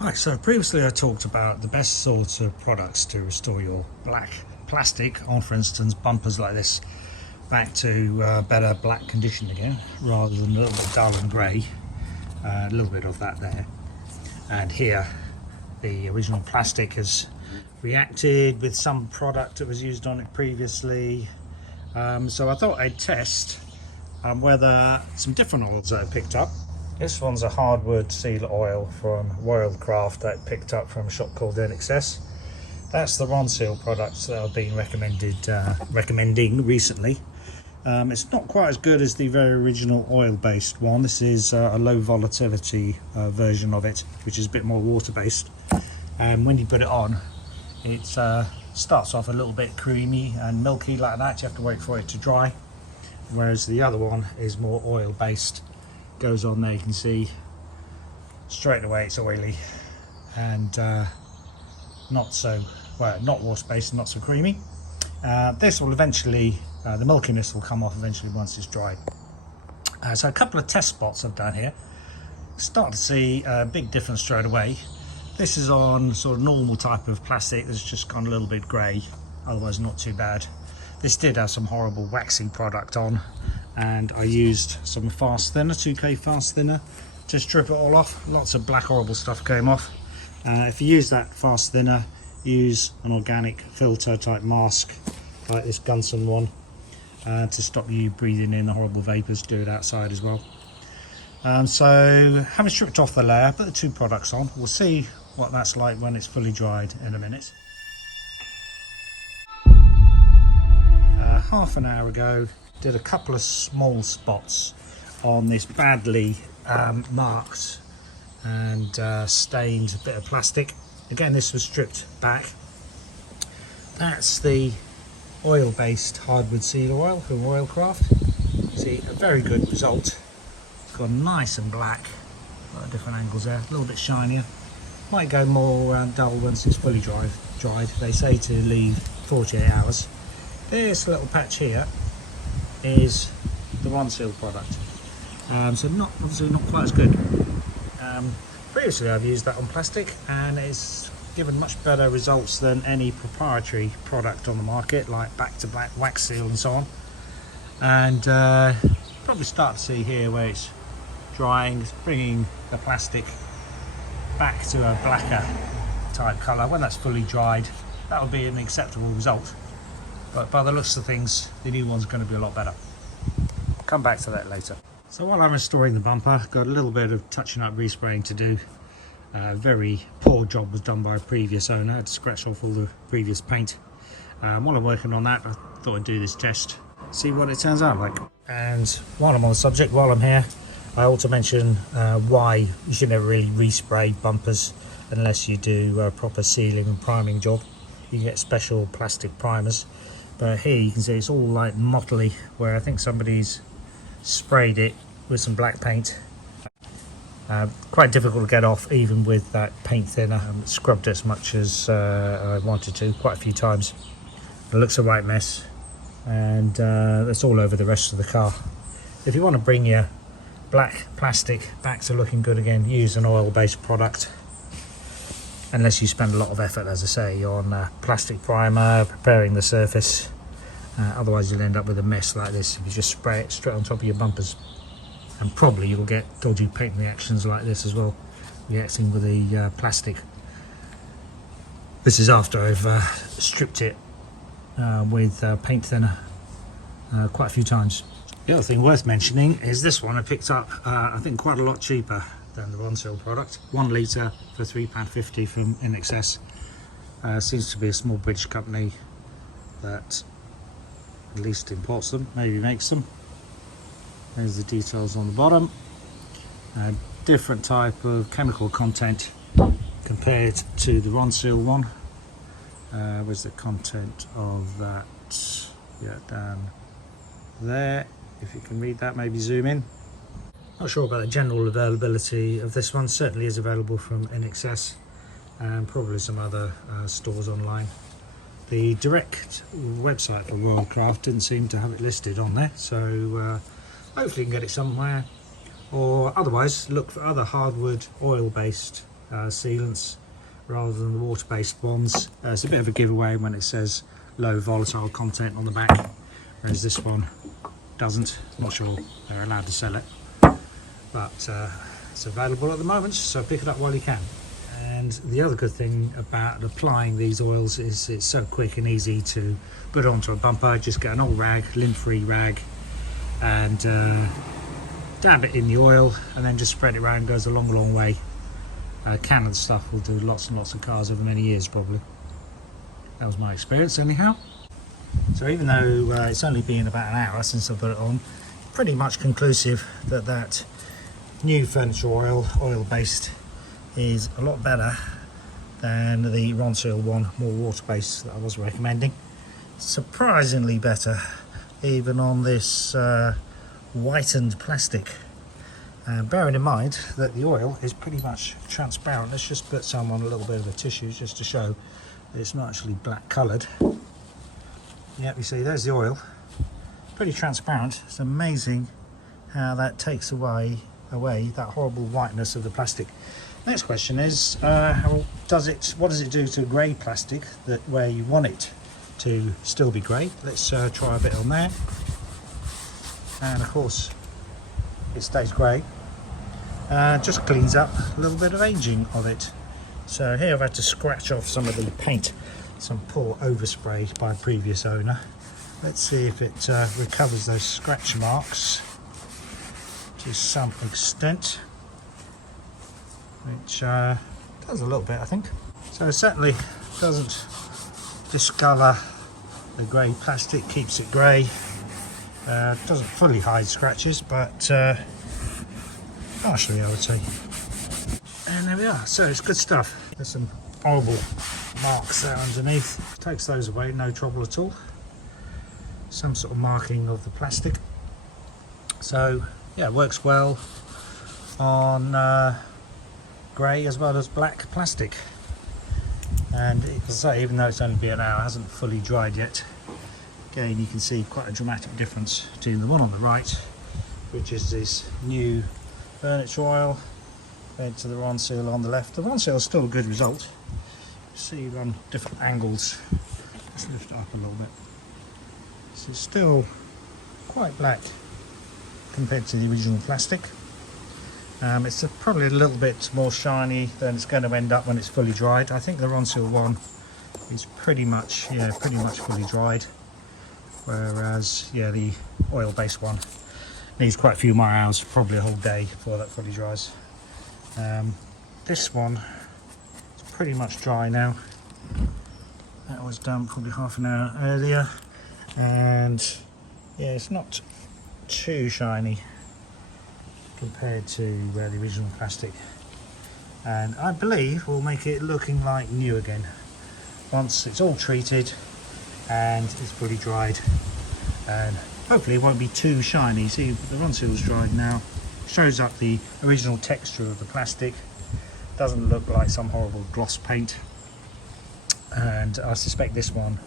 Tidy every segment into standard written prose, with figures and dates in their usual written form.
Right, so previously I talked about the best sorts of products to restore your black plastic on, for instance, bumpers like this, back to better black condition again, rather than a little bit dull and grey. A little bit of that there. And here, the original plastic has reacted with some product that was used on it previously. So I thought I'd test whether some different oils that I picked up. This one's a hardwood seal oil from Wildcraft that I picked up from a shop called NXS. That's the Ronseal products that I've been recommending recently. It's not quite as good as the very original oil-based one. This is a low volatility version of it, which is a bit more water-based. And when you put it on, it starts off a little bit creamy and milky like that. You have to wait for it to dry. Whereas the other one is more oil-based. Goes on there, you can see straight away it's oily and not water-based and not so creamy. This will eventually, the milkiness will come off eventually once it's dried. So a couple of test spots I've done here. Start to see a big difference straight away. This is on sort of normal type of plastic that's just gone a little bit grey, otherwise not too bad. This did have some horrible waxy product on, and I used some fast thinner, 2K fast thinner, to strip it all off. Lots of black horrible stuff came off. If you use that fast thinner, use an organic filter type mask like this Gunson one to stop you breathing in the horrible vapours. Do it outside as well. So having stripped off the layer, put the two products on. We'll see what that's like when it's fully dried in a minute. Half an hour ago, did a couple of small spots on this badly marked and stained bit of plastic. Again, this was stripped back. That's the oil-based hardwood seal oil from Wildcraft. See, a very good result. It's gone nice and black. A lot of different angles there, a little bit shinier. Might go more dull once it's fully dried. They say to leave 48 hours. This little patch here is the Ronseal product, so obviously not quite as good. Previously I've used that on plastic and it's given much better results than any proprietary product on the market, like back to black wax seal and so on. And probably start to see here where it's drying, it's bringing the plastic back to a blacker type colour. When that's fully dried, that would be an acceptable result. But by the looks of things, the new one's going to be a lot better. Come back to that later. So while I'm restoring the bumper, got a little bit of touching up, respraying to do. Very poor job was done by a previous owner. I had to scratch off all the previous paint. While I'm working on that, I thought I'd do this test, see what it turns out like. And while I'm on the subject, while I'm here, I ought to mention why you should never really respray bumpers unless you do a proper sealing and priming job. You can get special plastic primers. But here you can see it's all like mottly, where I think somebody's sprayed it with some black paint. Quite difficult to get off even with that paint thinner. Scrubbed it as much as I wanted to, quite a few times. It looks a right mess, and that's all over the rest of the car. If you want to bring your black plastic back to looking good again, use an oil-based product. Unless you spend a lot of effort, as I say, on plastic primer, preparing the surface. Otherwise you'll end up with a mess like this if you just spray it straight on top of your bumpers. And probably you'll get dodgy paint reactions like this as well, reacting with the plastic. This is after I've stripped it with paint thinner quite a few times. The other thing worth mentioning is this one I picked up, I think quite a lot cheaper than the Ronseal product. 1 litre for £3.50 from NXS. Seems to be a small British company that at least imports them, maybe makes them. There's the details on the bottom. Different type of chemical content compared to the Ronseal one. Where's the content of that? Yeah, down there. If you can read that, maybe zoom in. Not sure about the general availability of this one. Certainly is available from NXS and probably some other stores online. The direct website for Wildcraft didn't seem to have it listed on there, so hopefully you can get it somewhere, or otherwise look for other hardwood oil-based sealants rather than the water-based ones. It's a bit of a giveaway when it says low volatile content on the back, whereas this one doesn't. I'm not sure they're allowed to sell it, but it's available at the moment, so pick it up while you can. And the other good thing about applying these oils is it's so quick and easy to put onto a bumper. Just get an old rag, lint-free rag, and dab it in the oil, and then just spread it around. Goes a long way. Canon stuff will do lots and lots of cars over many years probably. That was my experience anyhow. So even though it's only been about an hour since I put it on, pretty much conclusive that that new furniture oil based, is a lot better than the Ronseal one, more water based, that I was recommending. Surprisingly better even on this whitened plastic. Bearing in mind that the oil is pretty much transparent. Let's just put some on a little bit of a tissue just to show that it's not actually black coloured. Yep, you see there's the oil, pretty transparent. It's amazing how that takes away that horrible whiteness of the plastic. Next question is, what does it do to grey plastic that where you want it to still be grey? Let's try a bit on there, and of course it stays grey. Just cleans up a little bit of aging of it. So here I've had to scratch off some of the paint, some poor overspray by a previous owner. Let's see if it recovers those scratch marks to some extent, which does a little bit, I think. So it certainly doesn't discolour the grey plastic, keeps it grey. Doesn't fully hide scratches, but partially I would say. And there we are, so it's good stuff. There's some horrible marks there underneath, takes those away, no trouble at all. Some sort of marking of the plastic. So yeah, it works well on grey as well as black plastic. And as I say, even though it's only been an hour, it hasn't fully dried yet. Again, you can see quite a dramatic difference between the one on the right, which is this new furniture oil, compared to the Ronseal on the left. The Ronseal is still a good result. See it on different angles. Let's lift it up a little bit. So it's still quite black compared to the original plastic. It's probably a little bit more shiny than it's going to end up when it's fully dried. I think the Ronseal one is pretty much fully dried, whereas the oil-based one needs quite a few more hours, probably a whole day before that fully dries. This one is pretty much dry now. That was done probably half an hour earlier, and yeah, it's not too shiny compared to the original plastic, and I believe we'll make it looking like new again once it's all treated and it's fully dried, and hopefully it won't be too shiny. See, the Ronseal's dried now, shows up the original texture of the plastic, doesn't look like some horrible gloss paint, and I suspect this one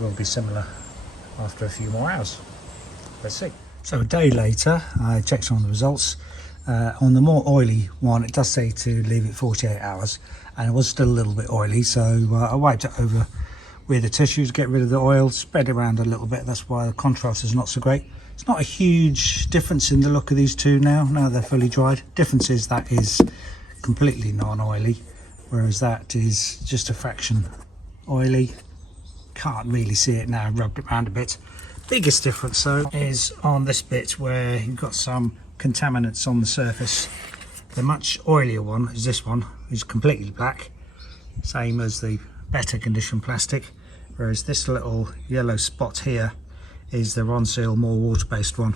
will be similar after a few more hours. Let's see. So a day later, I checked on the results. On the more oily one, it does say to leave it 48 hours, and it was still a little bit oily, so I wiped it over with a tissue to get rid of the oil, spread it around a little bit. That's why the contrast is not so great. It's not a huge difference in the look of these two now they're fully dried. Difference is that is completely non-oily, whereas that is just a fraction oily. Can't really see it now, rubbed it around a bit. Biggest difference though is on this bit where you've got some contaminants on the surface. The much oilier one is this one, is completely black, same as the better condition plastic, whereas this little yellow spot here is the Ronseal more water-based one.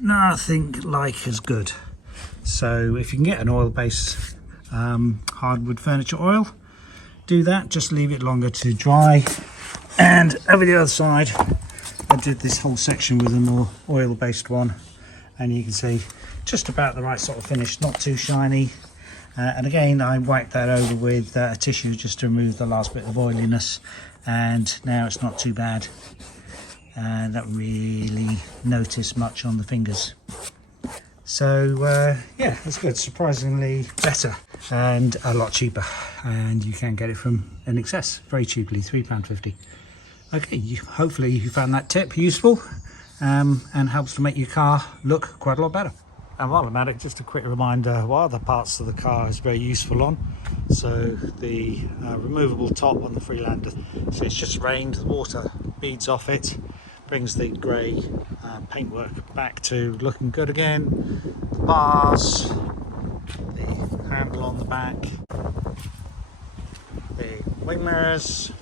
Nothing like as good. So if you can get an oil-based hardwood furniture oil, do that. Just leave it longer to dry. And over the other side, I did this whole section with a more oil-based one, and you can see just about the right sort of finish, not too shiny. And again, I wiped that over with a tissue just to remove the last bit of oiliness, and now it's not too bad. And don't really notice much on the fingers. So yeah, that's good. Surprisingly better and a lot cheaper, and you can get it from NXS very cheaply, £3.50. Okay, hopefully you found that tip useful and helps to make your car look quite a lot better. And while I'm at it, just a quick reminder what other parts of the car is very useful on. So the removable top on the Freelander. So it's just rained, the water beads off it, brings the grey paintwork back to looking good again. The bars, the handle on the back, the wing mirrors,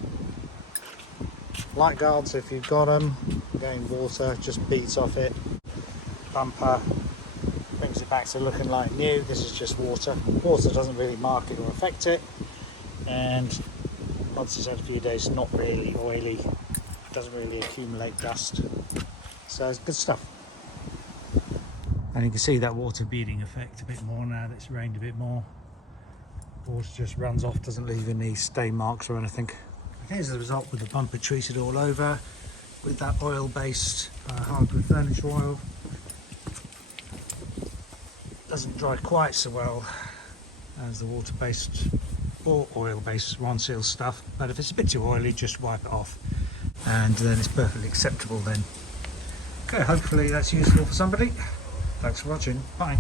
light guards if you've got them. Again, water just beads off it. Bumper brings it back to looking like new. This is just water. Water doesn't really mark it or affect it, and once it's had a few days, not really oily, it doesn't really accumulate dust, so it's good stuff. And you can see that water beading effect a bit more now that it's rained a bit more. Water just runs off, doesn't leave any stain marks or anything. Here's the result with the bumper treated all over with that oil-based hardwood furniture oil. Doesn't dry quite so well as the water-based or oil-based Ronseal stuff, but if it's a bit too oily, just wipe it off and then it's perfectly acceptable then. Okay, hopefully that's useful for somebody. Thanks for watching. Bye.